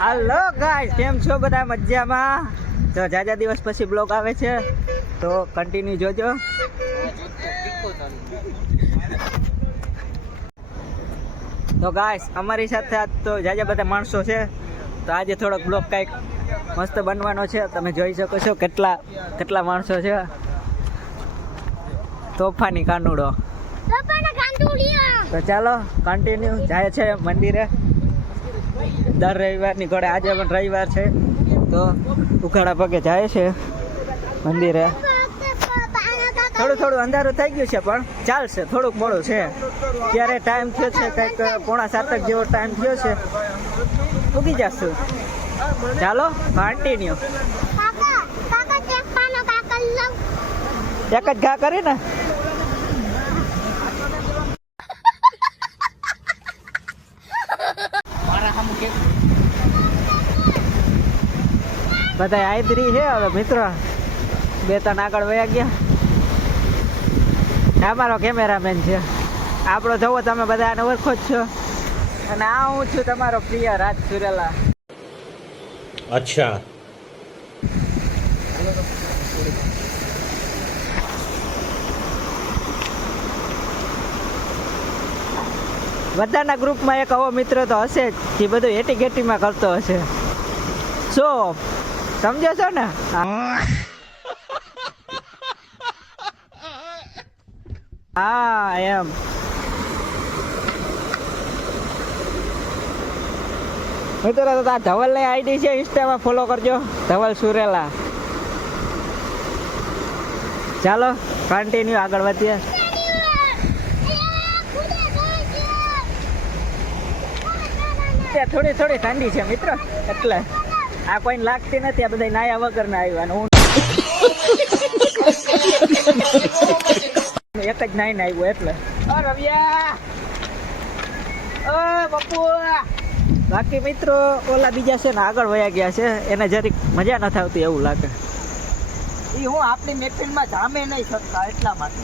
હાલો guys, કેમ છો બધા? મજામાં? તો જાજા દિવસ પછી બ્લોગ આવે છે તો કન્ટિન્યુ જોજો. તો ગાઈસ, અમારી સાથે આજ તો જાજા બધા માણસો છે, તો આજે થોડોક બ્લોગ કંઈક મસ્ત બનવાનો છે. તમે જોઈ શકો છો કેટલા માણસો છે. તોફાની કાનુડો. તો ચાલો કન્ટિન્યુ જાય છે મંદિરે. દર રવિવારની ઘોડે આજે પણ રવિવાર છે તો ઉઘાડા પગે જાય છે મંદિરે. થોડું અંધારું થઈ ગયું છે પણ ચાલશે, થોડુંક મોડું છે. ત્યારે ટાઈમ થયો છે કંઈક 6:45 જેવો ટાઈમ થયો છે, ઉગી જશું. ચાલો કન્ટિન્યુ. એક જ ઘા કરી ને. બધા આયદરી છે હવે મિત્રો, 2-3 આગળ વયા ગયા. અમારો કેમેરામેન છે, આપણો જવો તમે બધા આને ઓળખો જ છો. અને આ હું છું તમારો પ્રિય રાજ સુરેલા. અચ્છા, બધાના ગ્રુપમાં એક આવો મિત્ર તો હશે જ જે બધું એટી ગેટીમાં કરતો હશે. શું સમજો છો ને? હા એમ. મિત્રો તો આ ધવલ ની આઈડી છે, ઇન્સ્ટામાં ફોલો કરજો, ધવલ સુરેલા. ચાલો કન્ટિન્યુ આગળ વધીએ. થોડી ઠંડી છે મિત્રો, એટલે આ કોઈને લાગતી નથી. આ બધા નાયા વગર ના આવ્યા. હું એક જ નાઈને આવ્યો એટલે. બાકી મિત્રો ઓલા બીજા છે ને આગળ વયા ગયા છે, એને જરીક મજા નથી આવતી એવું લાગે. એ હું આપણી મહેફિલમાં જામે નહીં શકતા એટલા માટે.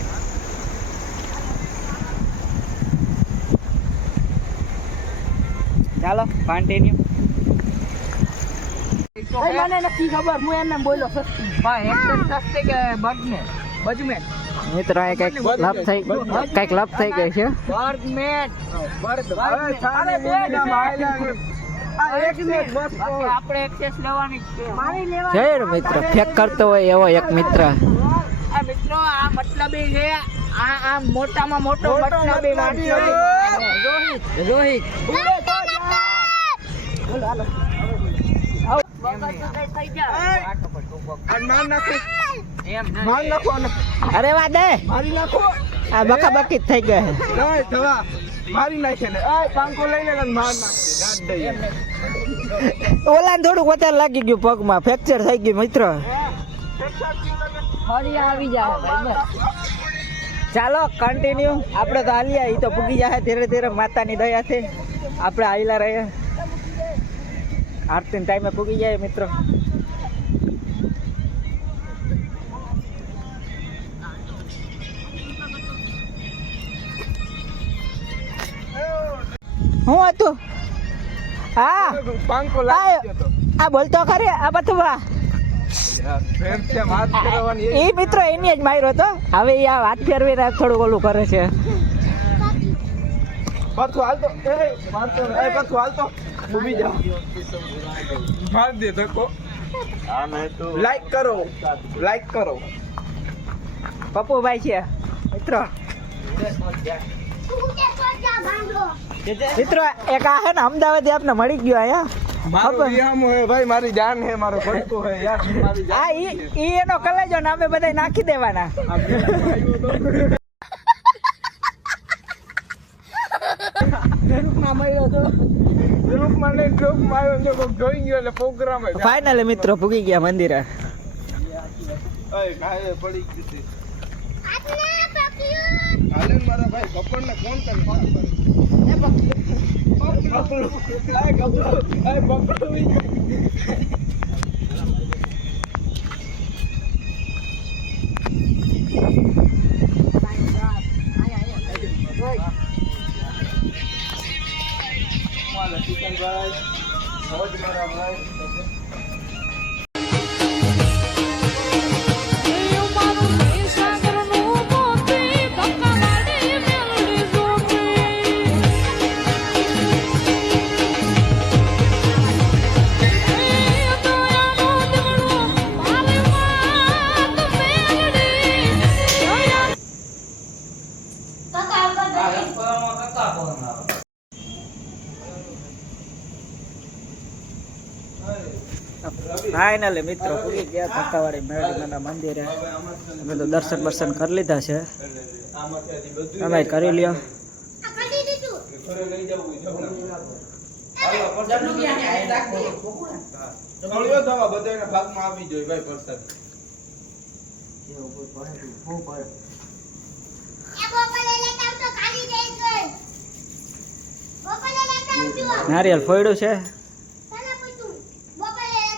ચાલો કન્ટિન્યુ. મને નથી ખબર, હું એને બોલો મિત્રો કઈક લપ થઈ ગઈ છે. મિત્રો ફેક કરતો હોય એવો એક મિત્ર. મિત્રો આ મતલબી છે, આ મોટામાં મોટો મતલબી રોહિત. અરે વાહ દે, આ બકા બકી થઈ ગયા. ઓલા થોડુંક વધારે લાગી ગયું પગમાં, ફ્રેક્ચર થઈ ગયું મિત્રો. ચાલો કન્ટિન્યુ. આપણે તો હાલ્યા, એ તો પૂગી જાય ધીરે ધીરે માતાની દયાથી. આપણે હાલ્યા રહીએ, આરતી ટાઈમે પૂગી જાય મિત્રો. હું હતું હા આ બોલતો ખરે આ બધું. એ મિત્રો એની જ માર્યો હતો. હવે એ આ વાત ફેરવી થોડું ઓલું કરે છે. લાઈક કરો પપ્પુભાઈ છે મિત્રો. મિત્રો એક આ હે ને અમદાવાદ આપને મળી ગયો અહીંયા. ભાઈ મારી જાન હે, મારો પડકો હે યાર. હા ઈ એનો કલેજો ને અમે બધા નાખી દેવાના. ફાઇનલી મિત્રો પૂગી ગયા મંદિરે. મારા ભાઈ કપડ ને કોણ કરે? મારા ભાઈ ફાઇનલી મિત્રો પૂરી ગયા ધક્કાવાળી મેળવીના મંદિરે. અમે તો દર્શન બર્શન કરી લીધા છે. તમે કરી લ્યો. ભાગમાં આવી જોઈએ ભાઈ પ્રસાદ નારિયેલ ફોડ્યું છે.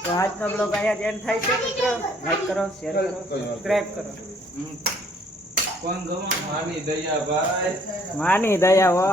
તો આજનો બ્લોગ અહીંયા જ એન્ડ થાય છે મિત્રો. લાઈક કરો, શેર કરો, સબસ્ક્રાઇબ કરો. માની દયા ભાઈ માની દયા હો.